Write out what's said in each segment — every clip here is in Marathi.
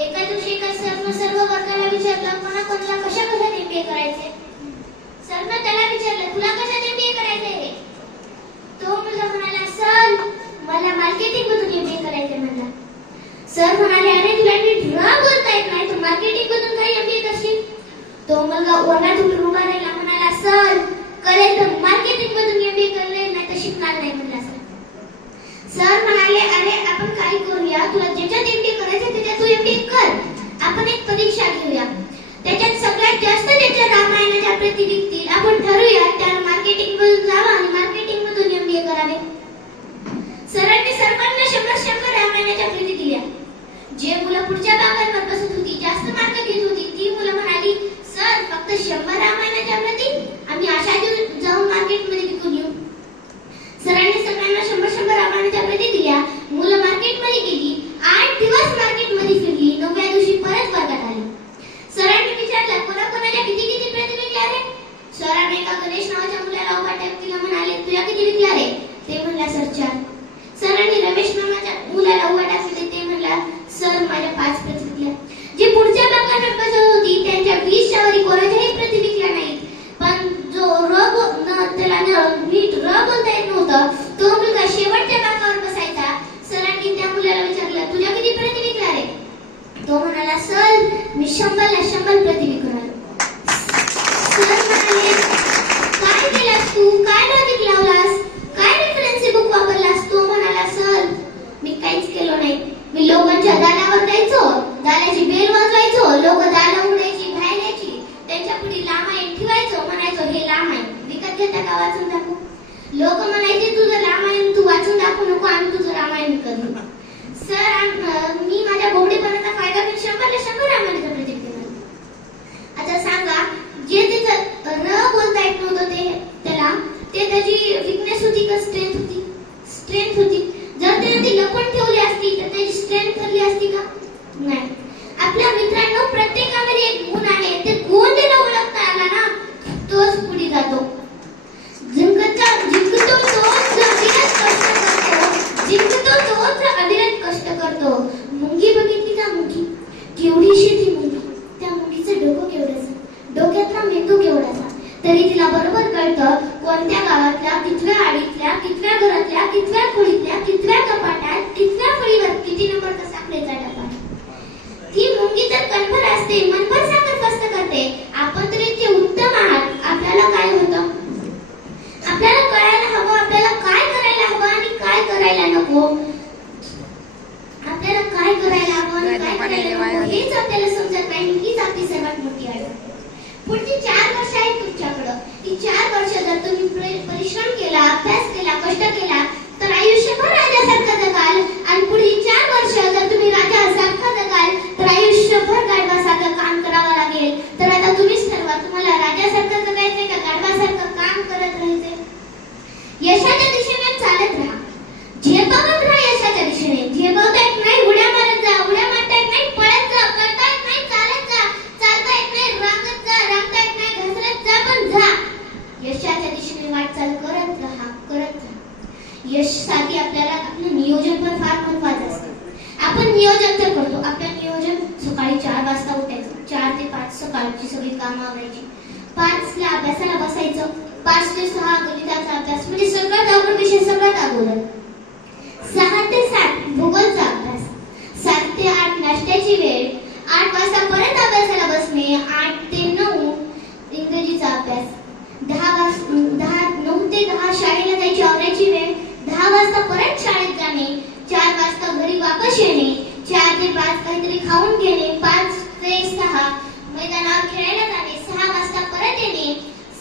एका दिवशी एका सरनं सर्व वर्गाला विचारलं कोणाकोणाला कशात एमबीए करायचे. सरनं त्याला विचारलं तुला कशात एमबीए करायचे आहे. तो मुलगा म्हणाला सर मला मार्केटिंग मधून एमबीए करायचे म्हणला. सर म्हणाले अरे तुला नीट न बोलता येत नाही तू मार्केटिंग मधून काय एमबीए करशील. तो मुलगा वर्गात उठून उभा राहिला म्हणाला सर करेल तर मार्केटिंग मधून एमबीए करले नाही तर शिकणार नाही म्हणला. सर म्हणाले अरे आपण काय करूया तुला ज्याच्यात एमबीए करायचं त्याच्यात तू एमबीए कर. आपण एक परीक्षा घेऊया त्याच्यात सगळ्यात जास्त ज्याच्या रामायणाच्या प्रती निघतील आपण ठरवूया त्याला मार्केटिंग मधून जावं आणि मार्केटिंग मधून एमबीए करावे. सरांनी सर्वांना 100 रामायणाच्या प्रती दिल्या. जे मुलं पुढच्या भागांवर बसत होती जास्त मार्क घेत होती ती मुलं म्हणाली सर फक्त 100 रामायणाच्या प्रती आम्ही अशा जाऊन मार्केटमध्ये विकून येऊ. सरांनी सगळ्यांना 100 रामायणाच्या प्रती दिल्या. मुलं मार्केटमध्ये गेली. 8 दिवस मार्केटमध्ये फिरली. 9व्या दिवशी परत वर्गात आली. सरांनी विचारलं कोणाकोणाच्या किती प्रती विकल्या रे. सरांनी एका गणेश नावाच्या मुलाला उभा टाक केला म्हणाले तुझ्या किती विकल्या रे. ते म्हणला सर 4. सरांनी रमेश नावाच्या मुलाला उभा टाकले. ते म्हणला सर माझ्या 5 प्रती विकल्या. जी पुढच्या भागात बसत होती त्यांच्या 20च्या वरी कोणाच्याही प्रती विकल्या नाहीत. पण जो त्याला नीट बोलता येत नव्हतं तो मुलगा शेवटच्या बाकावर बसायचा. सरांनी त्या मुलाला विचारलं तुझ्या किती प्रती विकल्या रे. तो म्हणाला सर मी 100 प्रती विकून आलो. सर म्हणाले काय केलास तू काय लॉजिक लावलास काय रेफरन्स बुक वापरलास. तो म्हणाला सर मी काहीच केलं नाही. मी लोकांच्या दारावर जायचो दाराची बेल वाजवायचो लोक दार उघडायची बाहेर यायची त्यांच्या पुढे रामायण ठेवायचो म्हणायचो हे रामायण विकत घेता का वाचून दाखवू. लोक म्हणायचे तुझं रामायण तू वाचून दाखवू नको आम्ही तुझं रामायण विकत घेऊ. सर मी माझ्या बोबडेपणाचा फायदा घेऊन 100 रामायणाचा प्रती केला. आता सांगा जे त्याचं बोलता येत नव्हतं त्याला ते त्याची विकनेस होती का स्ट्रेंथ होती. स्ट्रेंथ होती. जर त्याने ती लपवून ठेवली असती तर त्याची स्ट्रेंथ ठरली असती का नाही. आपल्या मित्रांनो प्रत्येकामध्ये एक गुण आहे ते गुण ज्याला ओळखता आला ना तोच पुढे जातो. जिंकतो तोच अविरत कष्ट करतो. मुंगी बघितली का मुंगी केवढीशी ती मुंगी त्या मुंगीचं डोकं केवढंच डोक्यातला मेंदू केवढाचा तरी तिला बरोबर कळतं कोणत्या गावातल्या कितव्या आडीतल्या कितव्या घरातल्या कितव्या खोलीतल्या कितव्या कपाटात कितव्या फळीवर किती नंबरचा साखरेचा डबा. ती मुंगी तर कणभर असते मनभर साखर फस्त करते. आपण तर इतके उत्तम आहात आपल्याला काय होतं. आपल्याला कळायला हवं आपल्याला काय करायला हवं आणि काय करायला नको. आपल्याला काय करायला हवं आणि काय करायला नको हेच आपल्याला समजत नाही. हीच आपली सर्वात मोठी अडचण. पुढची 4 वर्ष आहेत तुमच्याकडं. ती 4 वर्ष जर तुम्ही परिश्रम केला अभ्यास केला कष्ट केला तर आयुष्यभर राजासारखा जगाल आणि पुढची 4 वर्ष जर तुम्ही राजासारखा जगाल तर आयुष्यभर गाढवासारखं काम करावं लागेल. तर आता तुम्हीच ठरवा तुम्हाला राजासारखं जगायचंय का गाढवासारखं काम करत राहायचंय. यशाच्या दिशेने चालत राहा. झेपावत राहा यशाच्या दिशेने. झेपावता येत नाही उड्या मारत जा. उड्या मारता येत नाही पळत जा. पळता येत नाही चालत जा. चालता येत नाही रांगत जा. रांगता येत नाही घसरत जा पण जा. यशाच्या दिशेने वाटचाल करत राहा करत राहा. यशासाठी आपल्याला आपलं नियोजन पण फार महत्त्वाचं असतं. आपण नियोजन तर करतो. आपलं नियोजन सकाळी 4 वाजता उठायचं. 4 ते 5 सकाळची सगळी कामं आवरायची. 5 ला अभ्यासाला बसायचं. 5 ते 6 गणिताचा अभ्यास म्हणजे सगळ्यात अवघड विषय सगळ्यात अगोदर. 6 ते 7 भूगोलचा अभ्यास. 7 ते 8 नाश्त्याची वेळ. 8 वाजता परत अभ्यासाला बसणे. 8 ते 9 इंग्रजीचा अभ्यास. 9 ते 10 शाळेला जायची आवरायची वेळ. 10 वाजता परत शाळेत जाणे. 4 वाजता घरी वापस येणे. 4 ते 5 काहीतरी खाऊन घेणे. 5 ते 6 मैदानावर खेळायला जाणे. 6 वाजता परत येणे.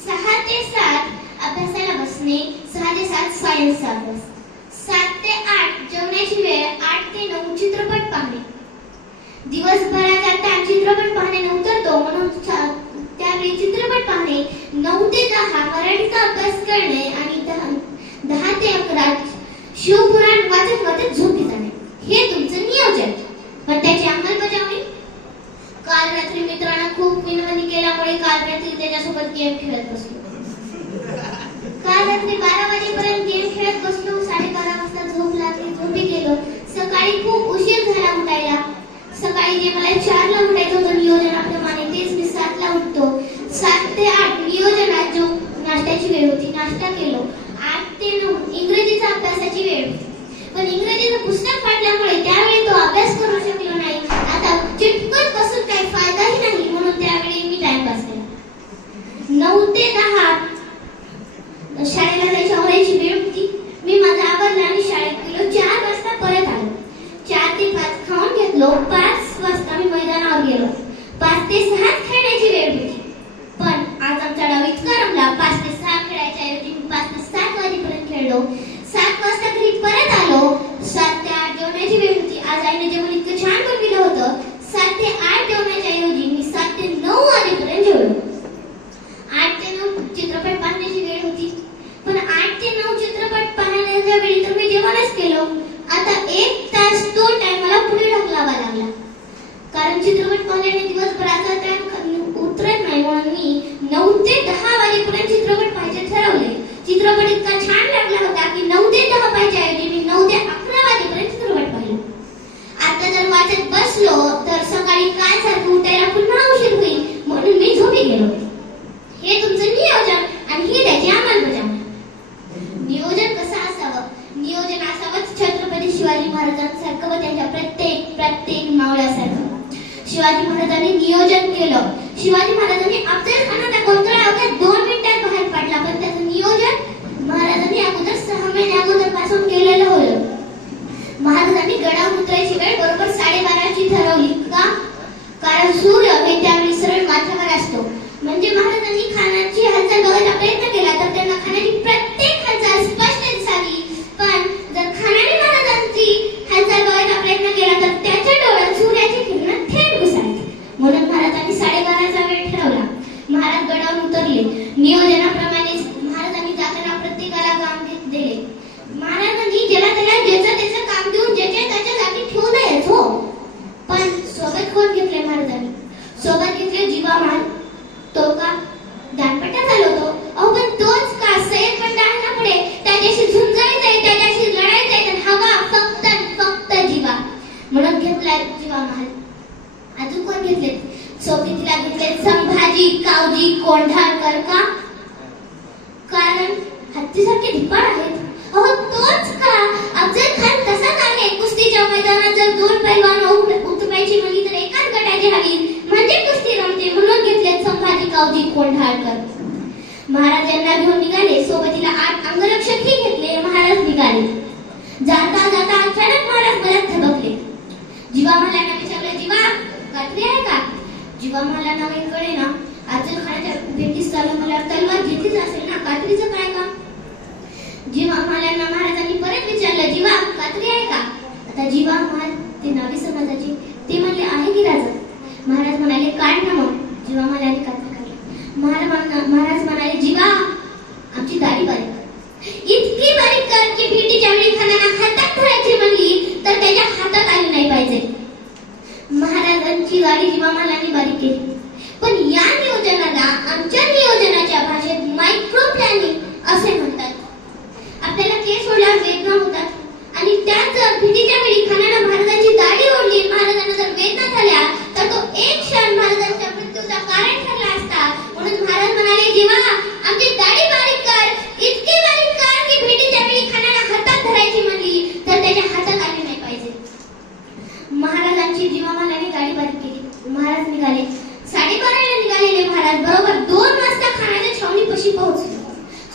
6 ते 7 अभ्यासाला बसणे. 6 ते 7 सायन्सचा अभ्यास. 7 ते 8 जेवणाची वेळ. 8 ते 9 चित्रपट पाहणे. दिवसभराचा ताण चित्रपट पाहणे उतरतो म्हणून त्यावेळी चित्रपट पाहणे. 9 ते 10 मराठीचा अभ्यास करणे आणि 10 ते 11 शिवपुराण वाचत वाचत झोपी जाणे. हे तुमचं नियोजन. पण त्याची अंमलबजावणी काल रात्री मित्रांना खूप विनवणी केल्यामुळे काल रात्री त्याच्यासोबत गेम खेळत बसलो. काल रात्री 12 वाजेपर्यंत गेम खेळत बसलो. 12:30 वाजता झोप लागली. झोपी गेलो. सकाळी खूप उशीर झाला उठायला. सकाळी सकाळी जे मला 4ला उठायचं होतं नियोजनाप्रमाणे तेच मी 7ला उठतो. 7 ते 8 नियोजनात जो नाश्त्याची वेळ होती, नाश्ता केलो. 8 ते 9 इंग्रजीचा अभ्यासाची वेळ होती. पण इंग्रजीचं पुस्तक फाटल्यामुळे त्यावेळी तो अभ्यास करू शकलो नाही. आता चिटकत बसून काही फायदाही नाही म्हणून त्यावेळी मी टाइमपास केला. 9 ते 10 शाळेला जायची आवरायची वेळ होती. मी माझा आवरला आणि शाळेत गेलो. 4 वाजता परत आलो. 4 ते 5 खाऊन घेतलो. 5 वाजता मी मैदानावर गेलो. 5 ते 6 खेळण्याची वेळ होती. पण आज आमचा डाव इतका रमला, 5 ते 6 खेळायच्या ऐवजी मी 5 ते 7 वाजेपर्यंत खेळलो. 7 वाजता घरी परत आलो. 7 ते 8 जेवणाची वेळ होती. आज आईने जेवण इतकं छान बनविलं होतं. 7 ते 8 जेवणाच्या ऐवजी मी 7 ते 9 वाजेपर्यंत जेवलो. 8 ते 9 चित्रपट पाहण्याची वेळ होती. पण 8 ते 9 चित्रपट पाहण्याच्या वेळी तर मी जेवणच केलो. आता 1 तास तो टाइम मला पुढे ढकलावा लागला. कारण चित्रपट पाहण्याने दिवसभराचा टाइम उतरत नाही म्हणून मी 9 ते 10 वाजेपर्यंत चित्रपट पाहायचे ठरवले. चित्रपट इतका छान लागला होता की 9 ते 10 पाहायच्या ऐवजी मी 9 ते 11 वाजेपर्यंत चित्रपट पाहिला. आता जर वाचत बसलो तर सकाळी काय सारखं उठायला पुन्हा उशीर होईल म्हणून मी झोपी गेलो. हे तुमचं नियोजन आणि ही त्याची अंमलबजावणी. नियोजन कसं असावं? नियोजन असावं छत्रपती शिवाजी महाराजांसारखं व त्यांच्या प्रत्येक मावळ्यासारखं. शिवाजी महाराजांनी नियोजन केलं. शिवाजी महाराजांनी अफजल खानाचा कोंतळा अवघ्या 2 मिनिटात बाहेर पाडला. पण त्याचं नियोजन महाराजांनी अगोदर 6 महिने अगोदर पासून केलेलं होतं. महाराजांनी गडावर उतरायची वेळ बरोबर 12:30ची ठरवली. का? कारण सूर्य हे त्यावेळी सरळ माथ्यावर असतो. म्हणजे महाराजांनी खानाची हालचाल बघायचा प्रयत्न केला तर त्यांना खानाची प्रत्येक हालचाल स्पष्ट दिसावी. पण जर खानाने महाराजांची हालचाल बघायचा प्रयत्न केला तर त्याच्या डोळ्यात सूर्याची किरण थेट घुसायची. म्हणून महाराजांनी 12:30चा वेळ ठरवला. महाराज गडावर उतरले. नियोजनाप्रमाणे महाराजांनी जाताना प्रत्येकाला काम दिले. महाराजांनी ज्याला त्याला ज्याचं काम देऊन ज्याच्या त्याच्या जागी ठेवू नयेच हो. पण सोबत कोण घेतले महाराजांनी? सोबत घेतले जीवा महाल. तो का दानपट्टा चालवतो? अहो पण तोच का सय्यद बंडा आहे ना पुढे, त्याच्याशी झुंजायचंय, त्याच्याशी लढायचंय तर हवा फक्त जीवा म्हणून घेतलाय जीवा महाल. अजून कोण घेतले? सोबतीला घेतले संभाजी कावजी कोंढाळकर. का? कारण हत्तीसारखे धिप्पाड आहेत. अहो तोच का अफजल खान तसाच आहे. कुस्तीच्या मैदानात जर 2 पैलवान उतरायची म्हणली तर एकाच गटाची हवी म्हणजे कुस्ती रमते म्हणून घेतले संभाजी कावजी कोंढाळकर. महाराज यांना घेऊन निघाले. सोबतीला 8 अंगरक्षकही घेतले. महाराज निघाले. जाता जाता अचानक महाराज मनात थबकले. जीवा महालांना विचारले, जीवा कात्री आहे का? जीवा महालांना कळे ना अफजल खानाच्या भेटीस मला तलवार घेतलीच असेल ना, कात्रीचं काय का? जीवा महालांना महाराजांनी परत विचारलं, जीवा कात्री आहे का? आता जीवा महाल ते नावी समाजाचे ते म्हणले आहे की राजा. महाराज म्हणाले काढ ना मग. जीवा महालांनी कात्री काढली. महाराज म्हणाले, जीवा आमची दाढी बारीक कर. इतकी बारीक कर की भेटीच्या वेळी खानाला हातात धरायची म्हणली तर त्याच्या हातात आली नाही पाहिजे. महाराजांची दाढी जीवा महालांनी बारीक केली. पण या नियोजनाला आमच्या नियोजनाच्या भाषेत मायक्रो प्लॅनिंग असे म्हणतात. आपल्याला केस सोडल्यावर वेदना होतात आणि त्याच जर भीतीच्या वेळी खानानं महाराजांची दाढी ओढली, महाराजांना जर वेदना झाल्या तर तो एक क्षण महाराजांच्या मृत्यूचा कारण ठरला असता. म्हणून महाराज म्हणाले, जीवा आमची दाढी बारीक कर. इतकी बारीक कर की भीतीच्या वेळी खानाला हातात धरायची म्हणली तर त्याच्या हातात आली नाही पाहिजे. महाराजांची जीवा महालाने दाढी बारीक केली. महाराज निघाले. 12:30ला निघालेले महाराज बरोबर 2 वाजता खानाच्या छावणीपाशी पोहोचले.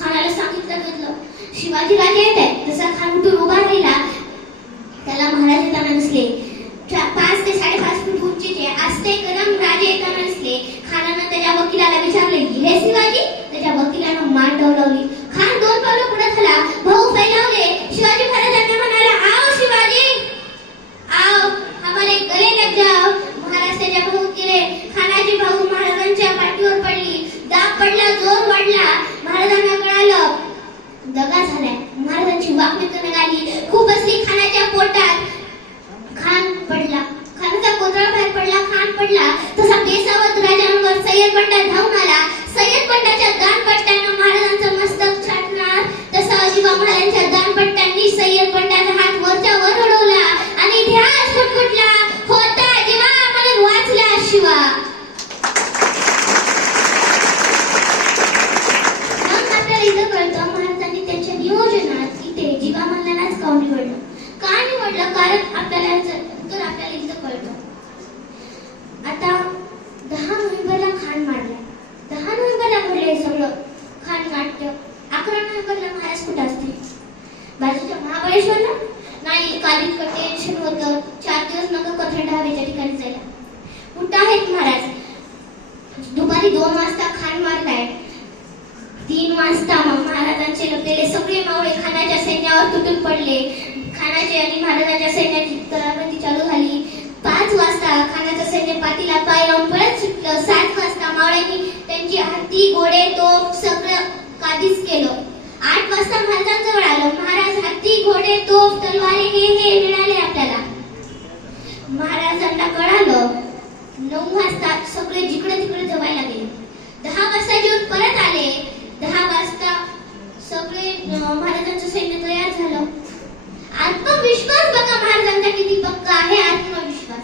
खानाला सांगितलं शिवाजी राजे येत आहेत. जसा खान उठून उभा राहिला त्याला महाराज येताना नसले. 5 ते 5.5 फूट उंचीचे आस्ते कदम राजे येताना नसले. खानानं त्याच्या वकिलाला विचारले, हे शिवाजी? त्याच्या वकिलानं मान डोलावली. खान 2 पावलं पुढे झाला. भाऊ फैलावले. शिवाजी महाराजांना म्हणाला, आओ शिवाजी आओ हमारे गले लग जाओ. महाराज त्याच्या भाऊ केले. खानाचे भाऊ महाराजांच्या पाठीवर पडली. दाब पडला, जोर वाढला. महाराजांना कळालं दगा झालाय. महाराजांची वाक निघाली. खूप बसली खानाच्या पोटात. खान पडला. खानाचा कोतळा बाहेर पडला. खान पडला. तसा बेसावत राजांवर सय्यद बंडा धावून आला. सय्यद बंडाच्या दानपट्ट्यानं महाराजांचं मस्तक छाटणार तसा जीवा महाराजांच्या दानपट्ट्यांनी सय्यद बंडाचा हात वरच्या वर उडवला आणि ध्यास फुटफुटला. होता जीवा आहेत महाराज. दुपारी 2 वाजता खान मारलाय. 3 वाजता महाराजांचे लपलेले सगळे मावळे खानाच्या सैन्यावर तुटून पडले. खानाचे आणि महाराजांच्या सैन्याची तलवारबाजी चालू झाली. 5 वाजता खानाचं सैन्य पाठीला पाय लावून परत सुटलं. 7 वाजता मावळ्यांनी त्यांची हत्ती घोडे तोफ सगळं काबीज केलं. 8 वाजता महाराजांजवळ आलं. महाराज हत्ती घोडे तोफ तलवारी हे मिळाले आपल्याला. महाराजांना कळालं. 9 वाजता सगळे जिकडे तिकडे जमायला गेले. 10 वाजता जेवून परत आले. 10 वाजता सगळे महाराजांचं सैन्य तयार झालं. आत्मविश्वास बघा महाराजांचा किती पक्का आहे. आत्मविश्वास.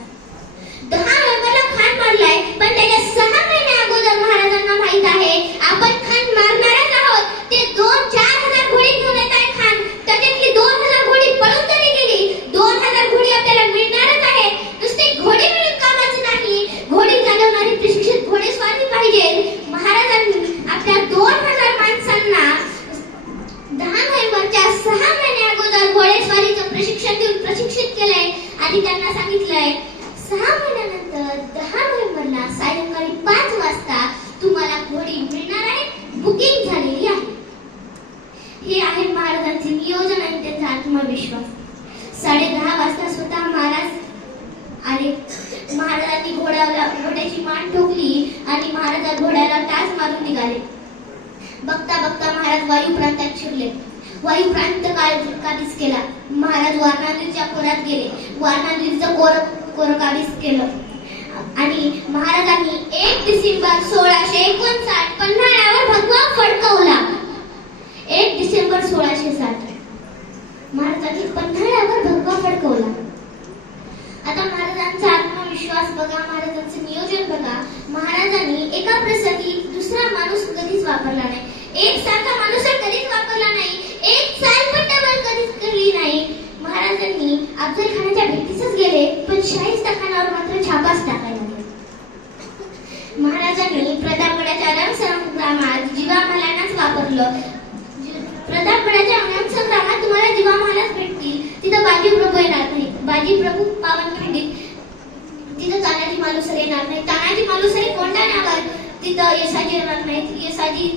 10 नोव्हेंबरला खान मारलाय, पण त्याच्या 6 महिने अगोदर महाराजांना माहित आहे आपण खान मारणारच आहोत. ते 2-4 हजार घोडी घेऊन येत आहे खान. त्याच्यातली 2000 घोडी पळून तरी गेली. 2000 घोडी आपल्याला मिळणारच आहे. नुसते घोडी मिळून कामाचं नाही, घोडी चालवणारी प्रशिक्षित घोडेस्वारी पाहिजे. महाराजांनी आपल्या 2000 माणसांना 10 नोव्हेंबरच्या 6 महिने अगोदर घोडेस्वारीचं प्रशिक्षण देऊन प्रशिक्षित केलंय आणि त्यांना सांगितलंय 6 महिन्यानंतर 10 नोव्हेंबरला सायंकाळी 5 वाजता तुम्हाला घोडी मिळणार आहे. बुकिंग झालेली आहे. हे आहे महाराजांचे नियोजन आणि त्यांचा आत्मविश्वास. 10:30 वाजता स्वतः महाराज आले. महाराजांनी घोड्याची मान ठोकली आणि महाराज घोड्याला टाच मारून निघाले. बघता बघता महाराज वायू प्रांतात शिरले. वायू प्रांत काबीज केला. महाराज वारणा नदीच्या खोऱ्यात गेले. वारणा नदीचं कोर काबीज केलं आणि महाराजांनी 1 डिसेंबर 1659 पन्हाळ्यावर भगवा फडकवला. 1 डिसेंबर 1660 महाराजांनी पन्हाळ्यावर भगवा फडकवला. आता महाराजांचा आत्मविश्वास बघा, महाराजांचं नियोजन बघा. महाराजांनी एका प्रसंगी दुसरा माणूस कधीच वापरला नाही. एकसारखा माणूस कधीच वापरला नाही. एक चालपट डबल कधीच केली नाही. महाराजांनी अफजल खानाच्या भेटीसच गेले, पण शाहिस्ता खानावर मात्र छापाच टाकायला लागले. महाराजांनी प्रतापगडाच्या रणसंग्रामात जीवामालांनाच वापरलं. प्रतापगडाच्या रणसंग्रामात तुम्हाला जीवामालाच भेटतील. तिथं बाजीप्रभू येणार नाही. बाजीप्रभू पावनखिंडीत तिथं तानाजी मालुसरे येणार नाही. तानाजी मालुसरे कोंढाण्यावर तिथं येसाजी येणार नाहीत. येसाजी